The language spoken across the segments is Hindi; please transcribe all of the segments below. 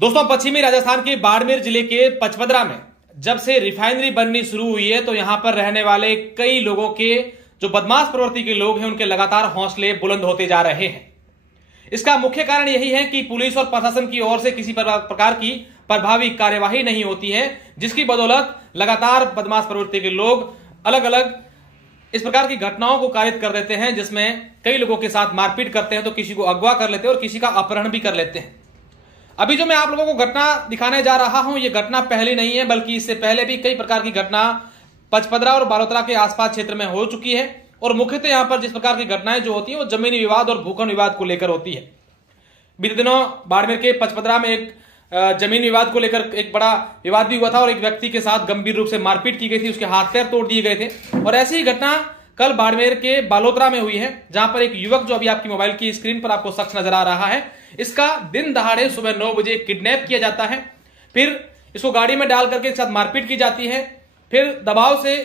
दोस्तों, पश्चिमी राजस्थान के बाड़मेर जिले के पचपदरा में जब से रिफाइनरी बननी शुरू हुई है तो यहां पर रहने वाले कई लोगों के जो बदमाश प्रवृत्ति के लोग हैं उनके लगातार हौसले बुलंद होते जा रहे हैं। इसका मुख्य कारण यही है कि पुलिस और प्रशासन की ओर से किसी प्रकार की प्रभावी कार्यवाही नहीं होती है, जिसकी बदौलत लगातार बदमाश प्रवृत्ति के लोग अलग अलग इस प्रकार की घटनाओं को कारित कर देते हैं, जिसमें कई लोगों के साथ मारपीट करते हैं तो किसी को अगवा कर लेते हैं और किसी का अपहरण भी कर लेते हैं। अभी जो मैं आप लोगों को घटना दिखाने जा रहा हूं, यह घटना पहली नहीं है, बल्कि इससे पहले भी कई प्रकार की घटना पचपदरा और बालोतरा के आसपास क्षेत्र में हो चुकी है। और मुख्यतः यहां पर जिस प्रकार की घटनाएं जो होती है वो जमीनी विवाद और भूखंड विवाद को लेकर होती है। बीते दिनों बाड़मेर के पचपदरा में एक जमीन विवाद को लेकर एक बड़ा विवाद भी हुआ था और एक व्यक्ति के साथ गंभीर रूप से मारपीट की गई थी, उसके हाथ पैर तोड़ दिए गए थे। और ऐसी ही घटना कल बाड़मेर के बालोतरा में हुई है, जहां पर एक युवक जो अभी आपकी मोबाइल की स्क्रीन पर आपको शख्स नजर आ रहा है, इसका दिन दहाड़े सुबह 9 बजे किडनैप किया जाता है। फिर इसको गाड़ी में डाल करके साथ मारपीट की जाती है। फिर दबाव से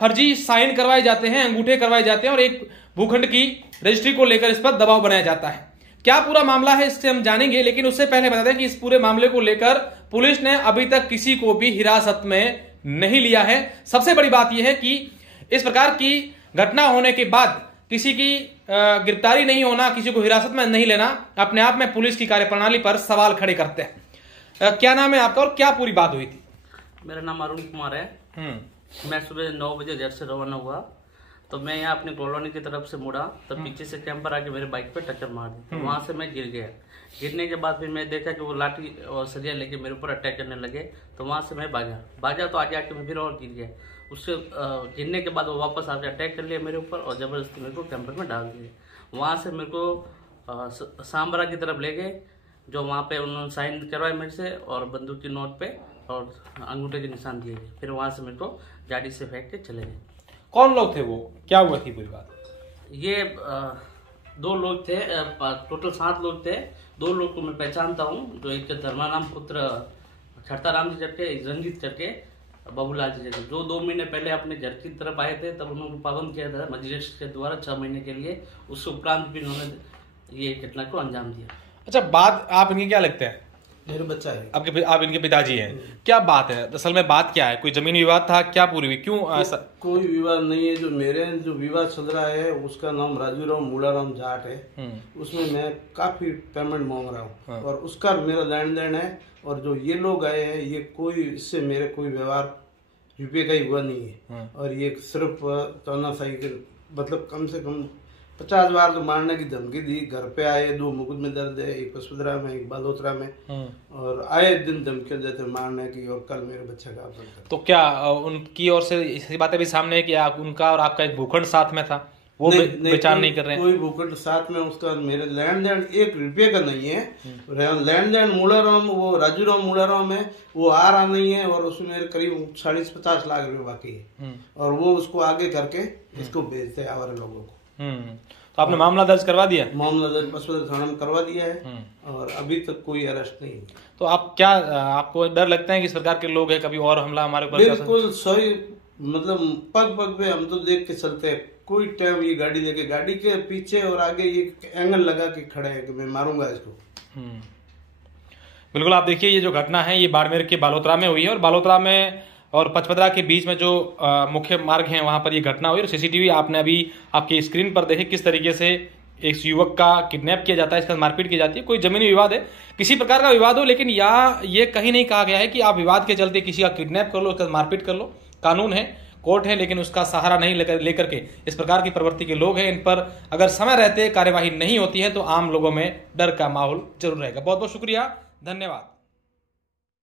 फर्जी साइन करवाए जाते हैं, अंगूठे करवाए जाते हैं और एक भूखंड की रजिस्ट्री को लेकर इस पर दबाव बनाया जाता है। क्या पूरा मामला है इससे हम जानेंगे, लेकिन उससे पहले बता दें कि इस पूरे मामले को लेकर पुलिस ने अभी तक किसी को भी हिरासत में नहीं लिया है। सबसे बड़ी बात यह है कि इस प्रकार की घटना होने के बाद किसी की गिरफ्तारी नहीं होना, किसी को हिरासत में नहीं लेना, अपने आप में पुलिस की कार्यप्रणाली पर सवाल खड़े करते हैं। क्या नाम है आपका और क्या पूरी बात हुई थी? मेरा नाम अरुण कुमार है। मैं सुबह 9 बजे घर से रवाना हुआ तो मैं यहाँ अपनी कॉलोनी की तरफ से मुड़ा तो पीछे से कैंपर आके मेरे बाइक पे टक्कर मार दी। तो वहां से मैं गिर गया। गिरने के बाद फिर मैं देखा कि वो लाठी और सरिया लेके मेरे ऊपर अटैक करने लगे, तो वहां से मैं भागा तो आगे आके मैं फिर और गिर गया। उससे गिरने के बाद वो वापस आके अटैक कर लिया मेरे ऊपर और जबरदस्ती मेरे को कैंपर में डाल दिए। वहां से मेरे को सांबरा की तरफ ले गए, जो वहाँ पे उन्होंने साइन करवाए मेरे से और बंदूक की नोट पे और अंगूठे के निशान दिए गए। फिर वहां से मेरे को गाड़ी से फेंक के चले गए। कौन लोग थे वो, क्या हुआ थी पूरी बात? ये 2 लोग थे, टोटल 7 लोग थे। 2 लोग को मैं पहचानता हूँ, जो एक धर्माराम पुत्र खड़ताराम जी करके, एक रंजीत करके, बाबूलाल जी करके, जो 2 महीने पहले अपने घर की तरफ आए थे। तब उन्होंने पाबंद किया था मजिस्ट्रेट के द्वारा 6 महीने के लिए। उसके उपरांत भी उन्होंने ये घटना को अंजाम दिया। अच्छा, बात आप इनके क्या लगते हैं? मेरे बच्चा है। आप इनके पिताजी हैं। क्या बात है असल में, बात क्या है? कोई जमीन विवाद था, क्या पूरी हुई, क्यों ऐसा? कोई विवाद नहीं है। जो विवाद चल रहा है उसका नाम राजूराम मूलाराम जाट है। उसमें मैं काफी पेमेंट मांग रहा हूँ और उसका मेरा लेन देन है। और जो ये लोग आए हैं, ये कोई इससे मेरे कोई व्यवहार रुपये का ही हुआ नहीं है। और ये सिर्फ तानाशाही के मतलब कम से कम 50 बार तो मारने की धमकी दी। घर पे आए, 2 मुकदमे दर्द है, एक पचपदरा में एक बालोतरा में, और आए दिन धमकी देते मारने की। और कल मेरे बच्चे का अपहरण। तो क्या उनकी ओर से ऐसी बातें भी सामने है कि आप उनका और आपका एक भूखंड साथ में था, वो विचार नहीं कर रहे हैं? कोई भूखंड साथ में उसका मेरे लेन देन 1 रुपये का नहीं है। लेन देन मूलाराम, वो राजूराम मूलाराम है, वो आ रहा नहीं है। और उसमें मेरे करीब 40-50 लाख रुपए बाकी है। और वो उसको आगे करके इसको भेजते हैं आवारा लोगों को। तो आपने मामला दर्ज करवा दिया? मामला दर्ज पचपदरा थाना में करवा दिया है और अभी तक कोई अरेस्ट नहीं। तो आप क्या, आपको डर लगता है कि इस प्रकार के लोग हैं, कभी और हमला हमारे ऊपर? बिल्कुल सही, मतलब पग पग पे हम तो देख के चलते हैं। कोई टाइम ये गाड़ी लेके, गाड़ी के पीछे और आगे ये एंगल लगा के खड़े हैं कि मैं मारूंगा इसको। बिल्कुल, आप देखिए ये जो घटना है ये बाड़मेर के बालोतरा में हुई है और बालोतरा में और पचपदरा के बीच में जो मुख्य मार्ग है वहां पर ये घटना हुई। और सीसीटीवी आपने अभी आपकी स्क्रीन पर देखे किस तरीके से एक युवक का किडनैप किया जाता है, इसका मारपीट की जाती है। कोई जमीनी विवाद है, किसी प्रकार का विवाद हो, लेकिन यहाँ ये कहीं नहीं कहा गया है कि आप विवाद के चलते किसी का किडनैप कर लो, उसका मारपीट कर लो। कानून है, कोर्ट है, लेकिन उसका सहारा नहीं लेकर के इस प्रकार की प्रवृत्ति के लोग हैं, इन पर अगर समय रहते कार्यवाही नहीं होती है तो आम लोगों में डर का माहौल जरूर रहेगा। बहुत बहुत शुक्रिया, धन्यवाद।